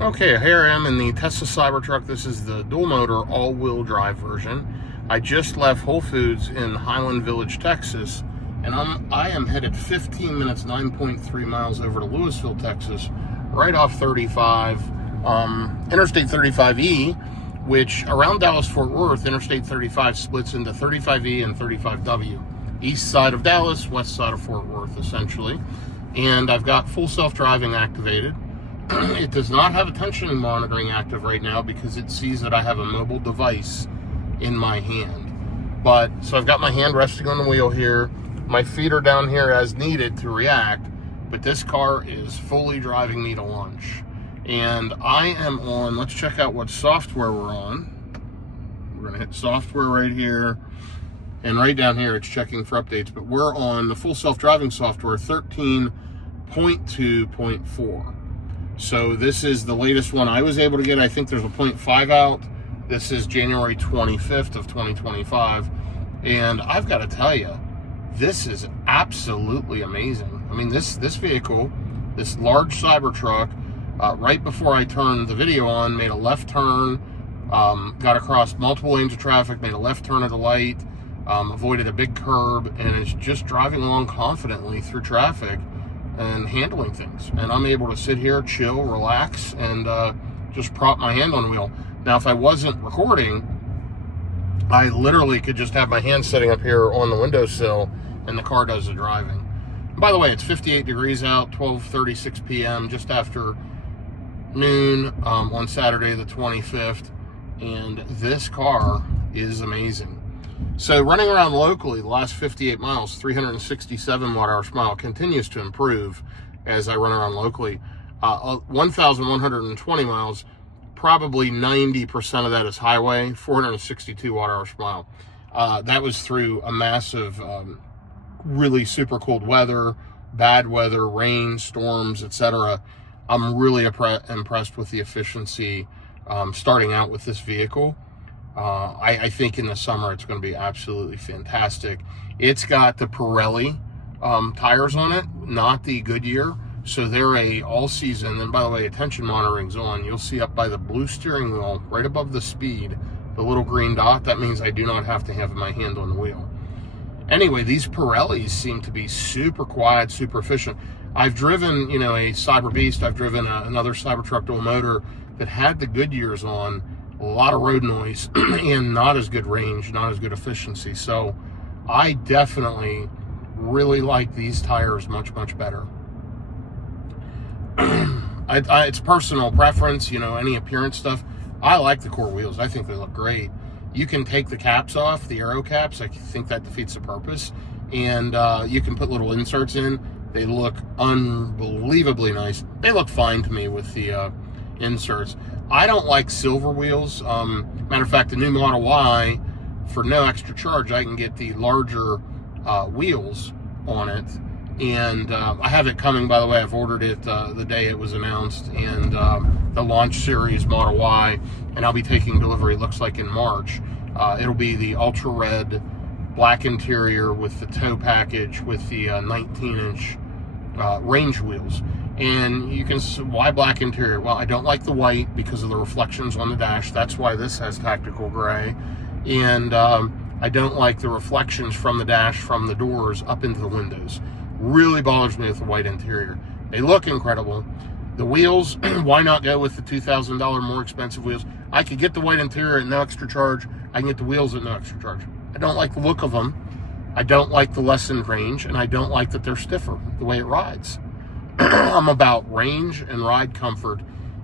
Okay, here I am in the Tesla Cybertruck. This is the dual motor all-wheel drive version. I just left Whole Foods in Highland Village, Texas, and I am headed 15 minutes, 9.3 miles over to Louisville, Texas, right off 35, Interstate 35E, which around Dallas-Fort Worth, Interstate 35 splits into 35E and 35W. East side of Dallas, west side of Fort Worth, essentially. And I've got full self-driving activated. It does not have attention monitoring active right now because it sees that I have a mobile device in my hand. So I've got my hand resting on the wheel here. My feet are down here as needed to react, but this car is fully driving me to lunch. And I am on, let's check out what software we're on. We're gonna hit software right here. And right down here, it's checking for updates, but we're on the full self-driving software 13.2.4. So this is the latest one I was able to get. I think there's a 0.5 out. This is January 25th of 2025. And I've got to tell you, this is absolutely amazing. I mean, this vehicle, this large Cybertruck, right before I turned the video on, made a left turn, got across multiple lanes of traffic, made a left turn at the light, avoided a big curb, and is just driving along confidently through traffic and handling things. And I'm able to sit here, chill, relax, and just prop my hand on the wheel. Now, if I wasn't recording, I literally could just have my hand sitting up here on the windowsill and the car does the driving. And by the way, it's 58 degrees out, 12:36 p.m., just after noon on Saturday the 25th. And this car is amazing. So running around locally, the last 58 miles, 367 watt-hours per mile, continues to improve as I run around locally. 1,120 miles, probably 90% of that is highway, 462 watt-hours per mile. That was through a massive, really super cold weather, bad weather, rain, storms, etc. I'm really impressed with the efficiency starting out with this vehicle. I think in the summer it's going to be absolutely fantastic. It's got the Pirelli tires on it, not the Goodyear. So they're a all-season. And by the way, attention monitoring's on. You'll see up by the blue steering wheel, right above the speed, the little green dot. That means I do not have to have my hand on the wheel. Anyway, these Pirellis seem to be super quiet, super efficient. I've driven, a Cyber Beast. I've driven another Cybertruck dual motor that had the Goodyears on. A lot of road noise and not as good range, not as good efficiency. So I definitely really like these tires much, much better. It's personal preference, any appearance stuff. I like the core wheels. I think they look great. You can take the caps off, the aero caps. I think that defeats the purpose. And you can put little inserts in. They look unbelievably nice. They look fine to me with the inserts. I don't like silver wheels. Matter of fact, the new Model Y, for no extra charge, I can get the larger wheels on it. And I have it coming, by the way. I've ordered it the day it was announced, and the launch series Model Y, and I'll be taking delivery, it looks like in March. It'll be the ultra red black interior with the tow package with the 19-inch range wheels. And you can, why black interior? Well, I don't like the white because of the reflections on the dash. That's why this has tactical gray. And I don't like the reflections from the dash from the doors up into the windows. Really bothers me with the white interior. They look incredible. The wheels, why not go with the $2,000 more expensive wheels? I could get the white interior at no extra charge. I can get the wheels at no extra charge. I don't like the look of them. I don't like the lessened range, and I don't like that they're stiffer, the way it rides. I'm about range and ride comfort.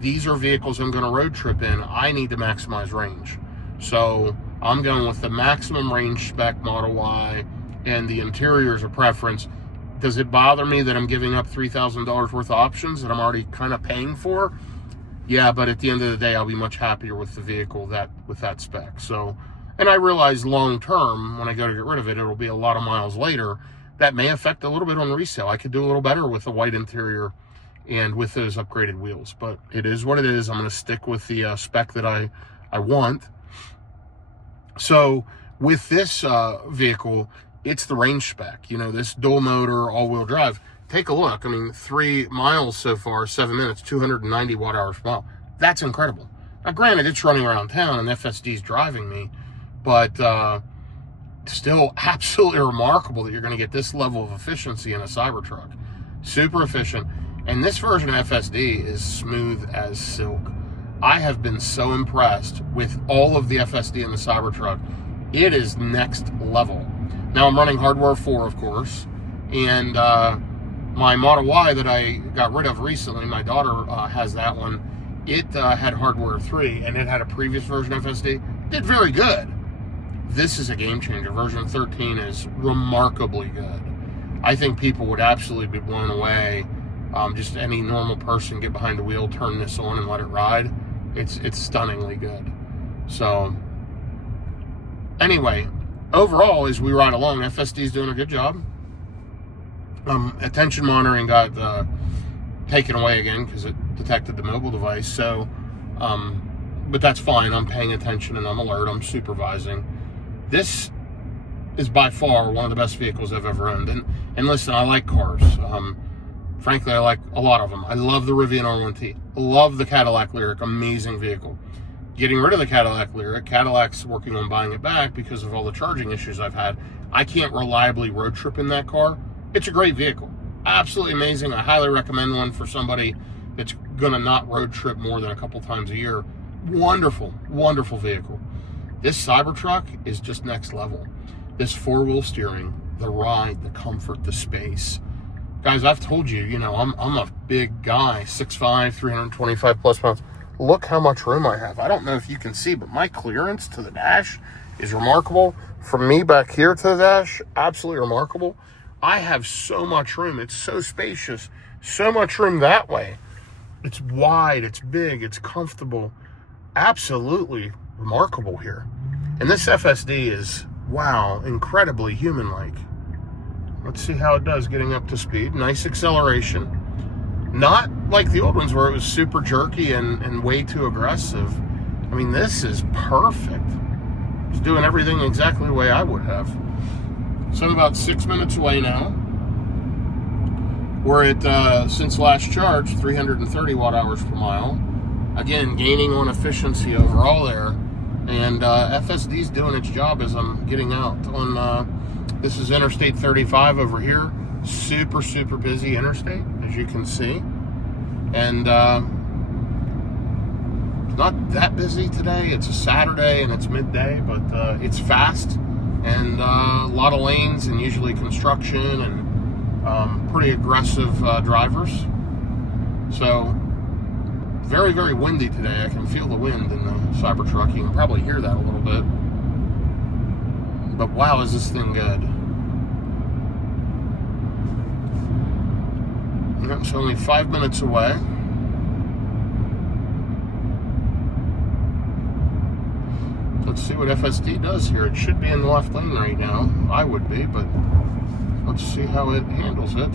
These are vehicles I'm going to road trip in. I need to maximize range. So I'm going with the maximum range spec Model Y, and the interior is a preference. Does it bother me that I'm giving up $3,000 worth of options that I'm already kind of paying for? Yeah, but at the end of the day, I'll be much happier with the vehicle with that spec. So, and I realize long term, when I go to get rid of it, it'll be a lot of miles later. That may affect a little bit on resale. I could do a little better with the white interior and with those upgraded wheels, but it is what it is. I'm going to stick with the spec that I want. So with this vehicle, it's the range spec. This dual motor, all-wheel drive. Take a look. I mean, 3 miles so far, 7 minutes, 290 watt-hours per mile. That's incredible. Now, granted, it's running around town and FSD's driving me, but still absolutely remarkable that you're going to get this level of efficiency in a Cybertruck. Super efficient. And this version of FSD is smooth as silk. I have been so impressed with all of the FSD in the Cybertruck. It is next level. Now, I'm running hardware 4, of course, and my Model Y that I got rid of recently, my daughter has that one. It had hardware 3, and it had a previous version of FSD. Did very good. This is a game changer. Version 13 is remarkably good. I think people would absolutely be blown away. Just any normal person, get behind the wheel, turn this on, and let it ride. It's stunningly good. So, anyway, overall, as we ride along, FSD is doing a good job. Attention monitoring got taken away again because it detected the mobile device. So, but that's fine. I'm paying attention and I'm alert. I'm supervising. This is by far one of the best vehicles I've ever owned. And listen, I like cars. Frankly, I like a lot of them. I love the Rivian R1T. I love the Cadillac Lyriq. Amazing vehicle. Getting rid of the Cadillac Lyriq. Cadillac's working on buying it back because of all the charging issues I've had. I can't reliably road trip in that car. It's a great vehicle. Absolutely amazing. I highly recommend one for somebody that's going to not road trip more than a couple times a year. Wonderful, wonderful vehicle. This Cybertruck is just next level. This 4-wheel steering, the ride, the comfort, the space. Guys, I've told you, I'm a big guy, 6'5", 325 plus pounds. Look how much room I have. I don't know if you can see, but my clearance to the dash is remarkable. From me back here to the dash, absolutely remarkable. I have so much room. It's so spacious. So much room that way. It's wide, it's big, it's comfortable. Absolutely remarkable here. And this FSD is, wow, incredibly human-like. Let's see how it does getting up to speed. Nice acceleration. Not like the old ones where it was super jerky and way too aggressive. I mean, this is perfect. It's doing everything exactly the way I would have. So I'm about 6 minutes away now. We're at, since last charge, 330 watt-hours per mile. Again, gaining on efficiency overall there. And FSD's doing its job as I'm getting out on, this is Interstate 35 over here. Super, super busy interstate, as you can see. And it's not that busy today. It's a Saturday and it's midday, but it's fast. And a lot of lanes and usually construction and pretty aggressive drivers. So, very, very windy today. I can feel the wind in the Cybertruck. You can probably hear that a little bit. But wow, is this thing good. It's only 5 minutes away. Let's see what FSD does here. It should be in the left lane right now. I would be, but let's see how it handles it.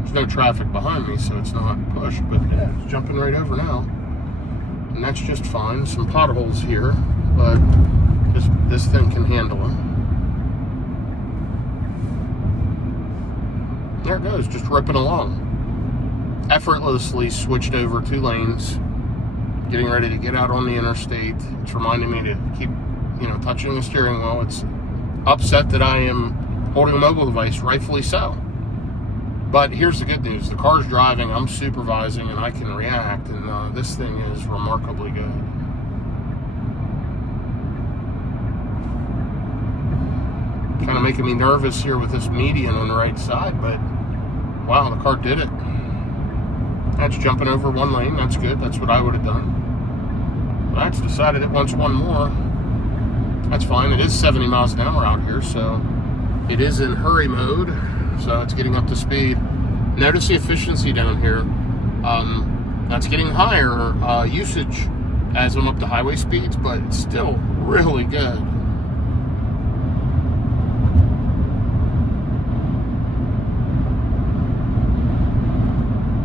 There's no traffic behind me, so it's not pushed, but yeah, it's jumping right over now. And that's just fine. Some potholes here, but this thing can handle them. There it goes, just ripping along. Effortlessly switched over 2 lanes, getting ready to get out on the interstate. It's reminding me to keep, touching the steering wheel. It's upset that I am holding a mobile device, rightfully so. But here's the good news. The car's driving, I'm supervising, and I can react, and this thing is remarkably good. Kind of making me nervous here with this median on the right side, but wow, the car did it. That's jumping over 1 lane. That's good. That's what I would have done. That's decided it wants 1 more. That's fine. It is 70 miles an hour out here, so it is in hurry mode. So it's getting up to speed. Notice the efficiency down here. That's getting higher usage as I'm up to highway speeds, but it's still really good.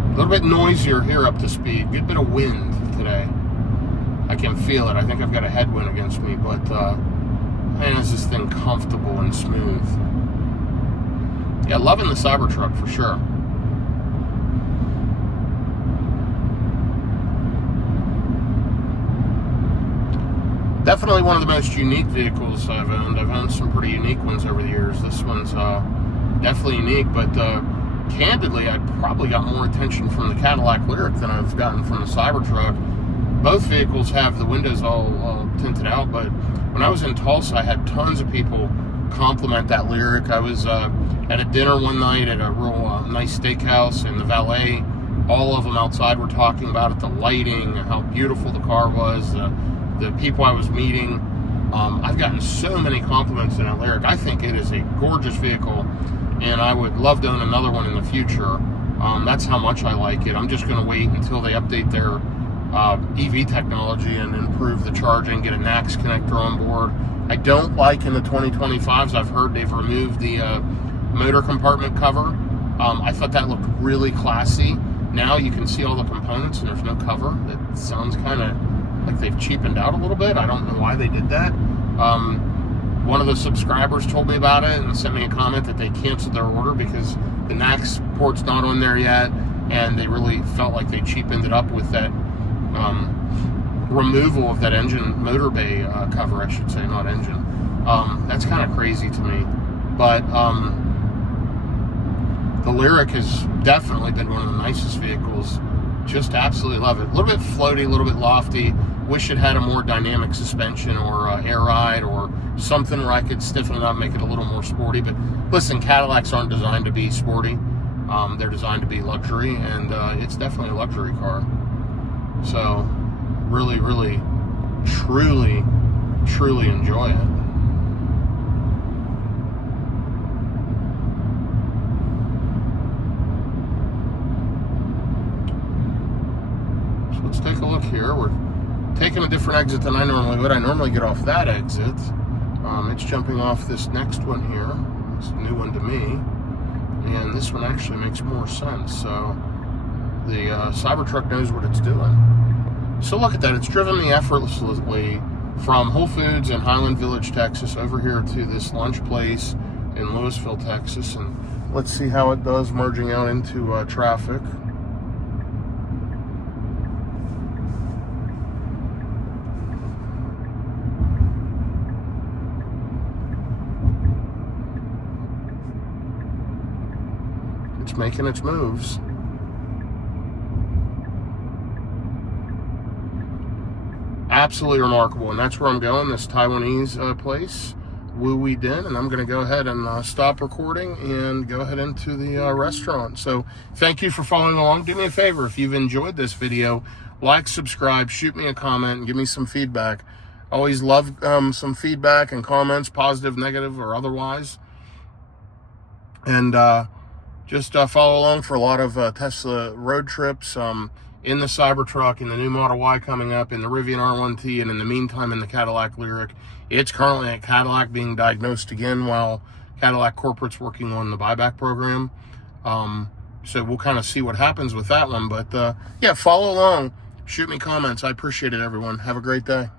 A little bit noisier here up to speed. Good bit of wind today. I can feel it. I think I've got a headwind against me, but man, is this thing comfortable and smooth. Yeah, loving the Cybertruck for sure. Definitely one of the most unique vehicles I've owned. I've owned some pretty unique ones over the years. This one's definitely unique, but candidly, I probably got more attention from the Cadillac Lyriq than I've gotten from the Cybertruck. Both vehicles have the windows all tinted out, but when I was in Tulsa, I had tons of people compliment that Lyriq. I was at a dinner one night at a real nice steakhouse, and the valet, all of them outside were talking about it, the lighting, how beautiful the car was, the people I was meeting. I've gotten so many compliments in that Lyriq. I think it is a gorgeous vehicle, and I would love to own another one in the future. That's how much I like it. I'm just going to wait until they update their EV technology and improve the charging, get a NACS connector on board. I don't like in the 2025s, I've heard they've removed the motor compartment cover. I thought that looked really classy. Now you can see all the components and there's no cover. That sounds kind of like they've cheapened out a little bit. I don't know why they did that. One of the subscribers told me about it and sent me a comment that they canceled their order because the NACS port's not on there yet, and they really felt like they cheapened it up with that removal of that engine motor bay cover, I should say, not engine. That's kind of crazy to me. But the Lyriq has definitely been one of the nicest vehicles. Just absolutely love it. A little bit floaty, a little bit lofty. Wish it had a more dynamic suspension or air ride or something where I could stiffen it up, make it a little more sporty. But listen, Cadillacs aren't designed to be sporty. They're designed to be luxury, and it's definitely a luxury car. So really, really, truly, truly enjoy it. So let's take a look here. We're taking a different exit than I normally would. I normally get off that exit. It's jumping off this next one here. It's a new one to me. And this one actually makes more sense. So the Cybertruck knows what it's doing. So look at that. It's driven me effortlessly from Whole Foods in Highland Village, Texas, over here to this lunch place in Louisville, Texas. And let's see how it does merging out into traffic. It's making its moves. Absolutely remarkable, and that's where I'm going, this Taiwanese place, Wu Wei Din, and I'm going to go ahead and stop recording and go ahead into the restaurant. So thank you for following along. Do me a favor, if you've enjoyed this video, like, subscribe, shoot me a comment, and give me some feedback. Always love some feedback and comments, positive, negative, or otherwise. And just follow along for a lot of Tesla road trips in the Cybertruck, in the new Model Y coming up, in the Rivian R1T, and in the meantime in the Cadillac Lyriq. It's currently at Cadillac being diagnosed again while Cadillac Corporate's working on the buyback program. So we'll kind of see what happens with that one. But yeah, follow along. Shoot me comments. I appreciate it, everyone. Have a great day.